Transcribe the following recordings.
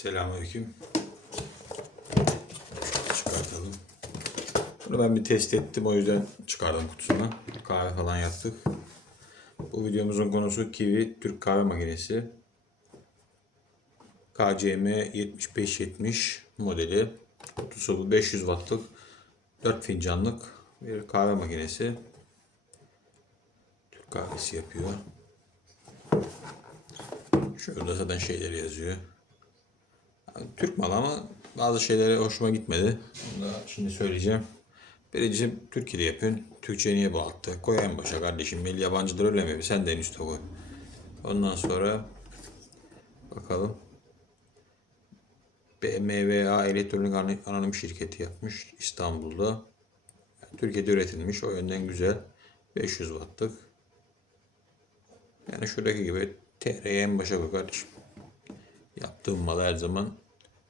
Selamünaleyküm. Çıkartalım. Bunu ben bir test ettim o yüzden çıkardım kutusuna. Kahve falan yaptık. Bu videomuzun konusu Kiwi Türk kahve makinesi. KCM 7570 modeli. Kutusu bu 500 wattlık 4 fincanlık bir kahve makinesi. Türk kahvesi yapıyor. Şurada zaten şeyleri yazıyor. Türk malı ama bazı şeylere hoşuma gitmedi. Onu da şimdi söyleyeceğim. Birincisi Türkiye'de yapıyorsun. Türkçe niye bağlattı? Koy en başa kardeşim. Mil yabancıdır öyle mi? Sen de en üstte koy. Ondan sonra bakalım. BMWA Elektronik Ano- Anonim Şirketi yapmış İstanbul'da. Türkiye'de üretilmiş. O yönden güzel. 500 wattlık. Yani şuradaki gibi TR'ye en başa koy kardeşim. Yaptığım malı her zaman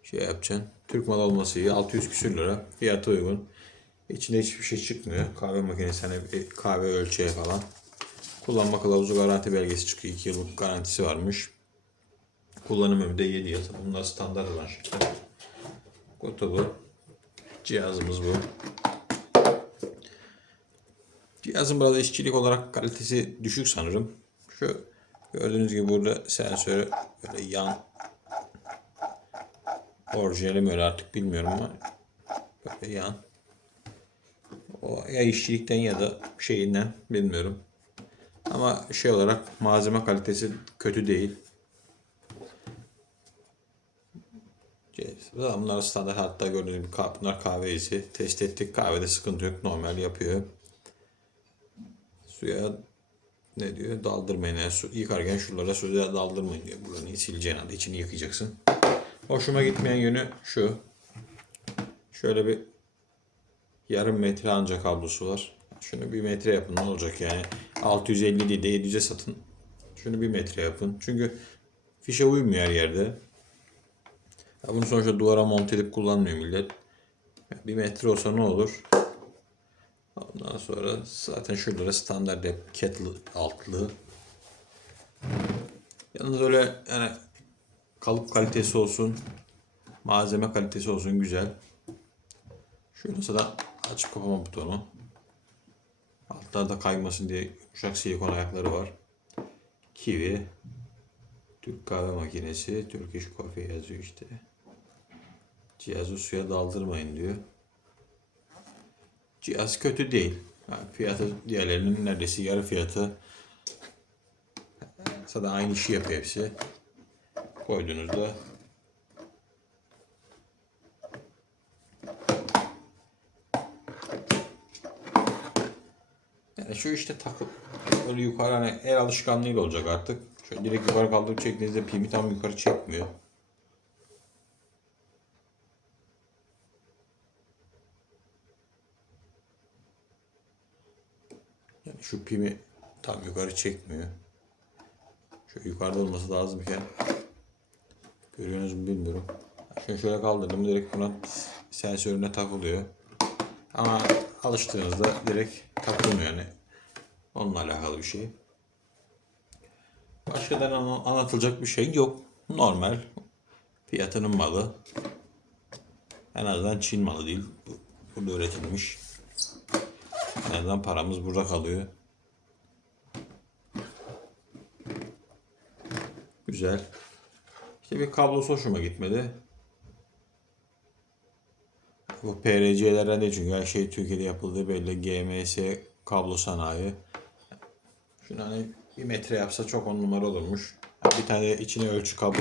şey yapacaksın. Türk malı olması iyi. 600 küsür lira. Fiyatı uygun. İçinde hiçbir şey çıkmıyor. Kahve makinesi hani bir kahve ölçeği falan. Kullanma kılavuzu garanti belgesi çıkıyor. 2 yıllık garantisi varmış. Kullanım ömrü de 7 yıl. Bunlar standart olan şeyler. Kutu bu. Cihazımız bu. Cihazın burada işçilik olarak kalitesi düşük sanırım. Şu gördüğünüz gibi burada sensörü böyle yan orijinali mi öyle artık bilmiyorum ama böyle yan o ya işçilikten ya da şeyinden bilmiyorum. Ama şey olarak malzeme kalitesi kötü değil. Bunlar standart hatta gördüğünüz gibi bunlar kahve izi. Test ettik kahvede sıkıntı yok normal yapıyor. Suya ne diyor? Daldırmayın. Yani su yıkarken şuralara suya daldırmayın diyor. Buranı sileceğin anda içini yıkayacaksın. Hoşuma gitmeyen yönü şu. Şöyle bir yarım metre ancak kablosu var. Şunu bir metre yapın ne olacak yani. 650 değil de 700'e satın. Şunu bir metre yapın. Çünkü fişe uymuyor her yerde. Ya bunu sonuçta duvara monte edip kullanmıyor millet. Bir metre olsa ne olur? Ondan sonra zaten şuralara standart hep kettle altlığı. Yalnız öyle yani kalıp kalitesi olsun, malzeme kalitesi olsun güzel. Şurası da açıp kapama butonu. Altlarda kaymasın diye yumuşak silikon ayakları var. Kiwi. Türk kahve makinesi. Türk iş Coffee yazıyor işte. Cihazı suya daldırmayın diyor. Cihaz kötü değil. Yani fiyatı diğerlerinin neredeyse yarı fiyatı. Zaten aynı işi yapıyor hepsi. Koyduğunuzda Yani şu işte takıp böyle yukarı hani el alışkanlığıyla olacak artık. Şöyle direkt yukarı kaldırıp çektiğinizde pimi tam yukarı çekmiyor. Yani şu pimi tam yukarı çekmiyor. Şu yukarıda olması lazımken görüyorsunuz mu bilmiyorum. Şunu şöyle kaldırdım direkt buna sensörüne takılıyor. Ama alıştığınızda direkt takılmıyor yani. Onunla alakalı bir şey. Başkadan anla- anlatılacak bir şey yok. Normal. Fiyatının malı. En azından Çin malı değil. Bu- Burada üretilmiş. En azından paramız burada kalıyor. Güzel. Bir kablosu hoşuma gitmedi. Bu PRC'lerden de çünkü her şey Türkiye'de yapıldığı belli. GMS kablo sanayi. Şunu hani bir metre yapsa çok on numara olurmuş. Bir tane içine ölçü kablo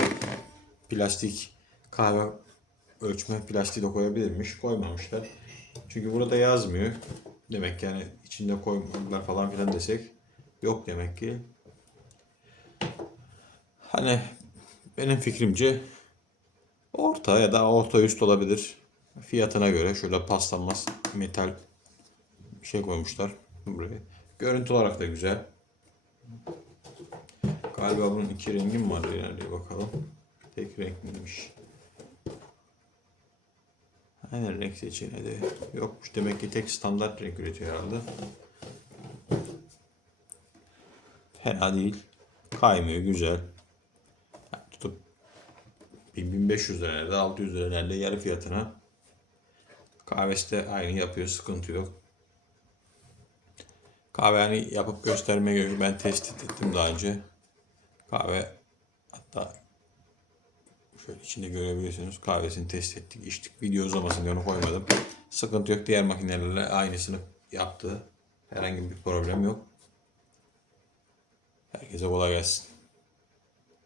plastik kahve ölçme plastiği de koyabilirmiş. Koymamışlar. Çünkü burada yazmıyor. Demek yani içinde koymadılar falan filan desek. Yok demek ki. Hani benim fikrimce orta ya da orta üst olabilir. Fiyatına göre şöyle paslanmaz metal bir şey koymuşlar buraya. Görüntü olarak da güzel. Galiba bunun iki rengi mi var ileride bakalım. Tek renk miymiş? Aynen renk seçeneği de yokmuş. Demek ki tek standart renk üretiyor herhalde. Fena değil. Kaymıyor, güzel. Tutup 1500 lirayla 600 lirayla yarı fiyatına. Kahvesi de aynı yapıyor sıkıntı yok. Kahve hani yapıp göstermeye göre ben test ettim daha önce. Kahve hatta şöyle içinde görebiliyorsunuz. Kahvesini test ettik, içtik. Video uzamasın diye onu koymadım. Sıkıntı yok. Diğer makinelerle aynısını yaptı. Herhangi bir problem yok. Herkese kolay gelsin.